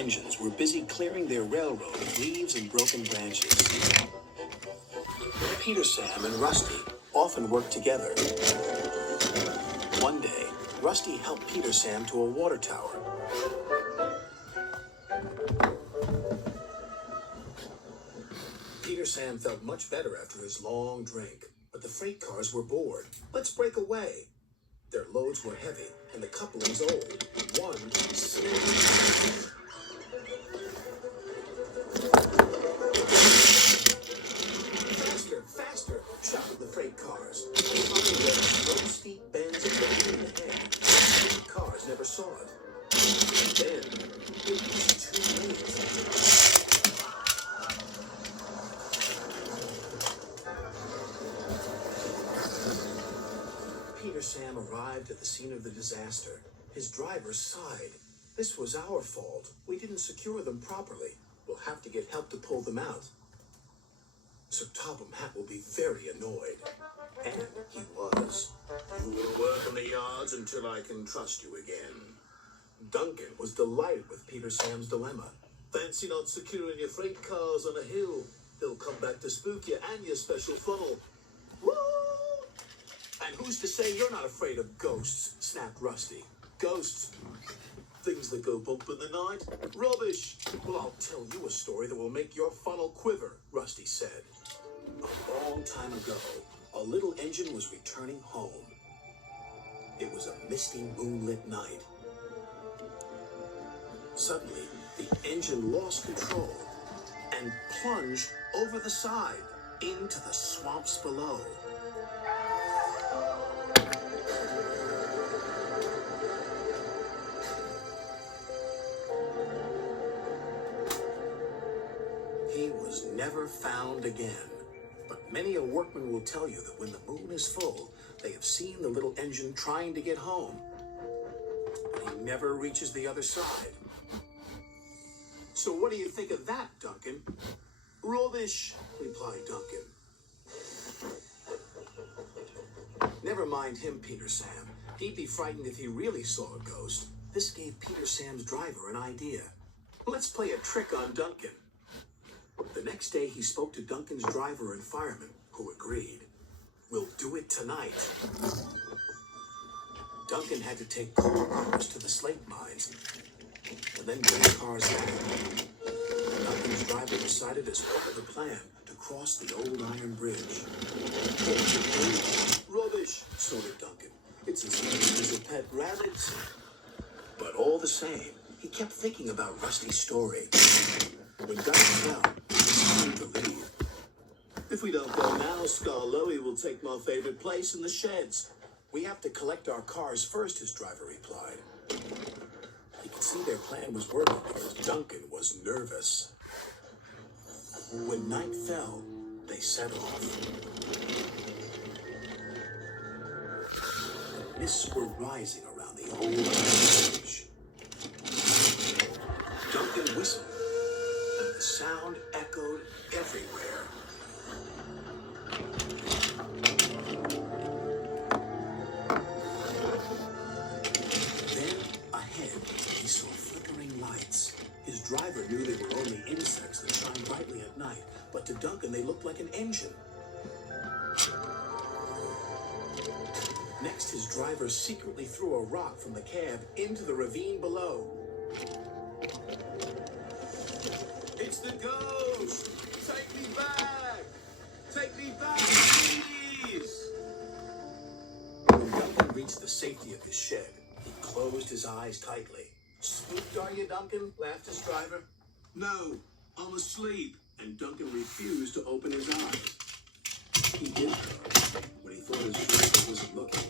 engines were busy clearing their railroad of leaves and broken branches. Peter, Sam, and Rusty often worked together. One day, Rusty helped Peter Sam to a water tower. Peter Sam felt much better after his long drink, but the freight cars were bored. Let's break away. Their loads were heavy, and the couplings old. One snapped. Faster, faster, shouted the freight cars. No steep bends and in the head. The cars never saw it. Then, it was too late. Peter Sam arrived at the scene of the disaster. His driver sighed. This was our fault. We didn't secure them properly. We'll have to get help to pull them out. So Topham Hatt will be very annoyed. And he was. You will work in the yards until I can trust you again. Dunkin was delighted with Peter Sam's dilemma. Fancy not securing your freight cars on a hill. They'll come back to spook you and your special funnel. Woo! And who's to say you're not afraid of ghosts? Snapped Rusty. Ghosts? Things that go bump in the night? Rubbish! Well, I'll tell you a story that will make your funnel quiver, Rusty said. A long time ago, a little engine was returning home. It was a misty, moonlit night. Suddenly, the engine lost control and plunged over the side into the swamps below. He was never found again. But many a workman will tell you that when the moon is full, they have seen the little engine trying to get home. But he never reaches the other side. So what do you think of that, Duncan? Rubbish, replied Duncan. Never mind him, Peter Sam. He'd be frightened if he really saw a ghost. This gave Peter Sam's driver an idea. Let's play a trick on Duncan. The next day, he spoke to Duncan's driver and fireman, who agreed. We'll do it tonight. Duncan had to take coal cars to the slate mines and then bring the cars back. Duncan's driver decided as part of the plan to cross the old iron bridge. Rubbish, snorted Duncan. It's as easy as a pet rabbit. But all the same, he kept thinking about Rusty's story. When dark fell, it was time to leave. If we don't go now, Scarloey will take my favorite place in the sheds. We have to collect our cars first, his driver replied. He could see their plan was working because Duncan was nervous. When night fell, they set off. Mists were rising around the old bridge. Duncan whistled, and the sound echoed everywhere. Then, ahead, he saw flickering lights. His driver knew they were only insects that shine brightly at night, but to Duncan they looked like an engine. Next, his driver secretly threw a rock from the cab into the ravine below. It's the ghost! Take me back! Take me back, please! When Duncan reached the safety of his shed, he closed his eyes tightly. Spooked, are you, Duncan? Laughed his driver. No, I'm asleep. And Duncan refused to open his eyes. He did, though, when he thought his driver wasn't looking.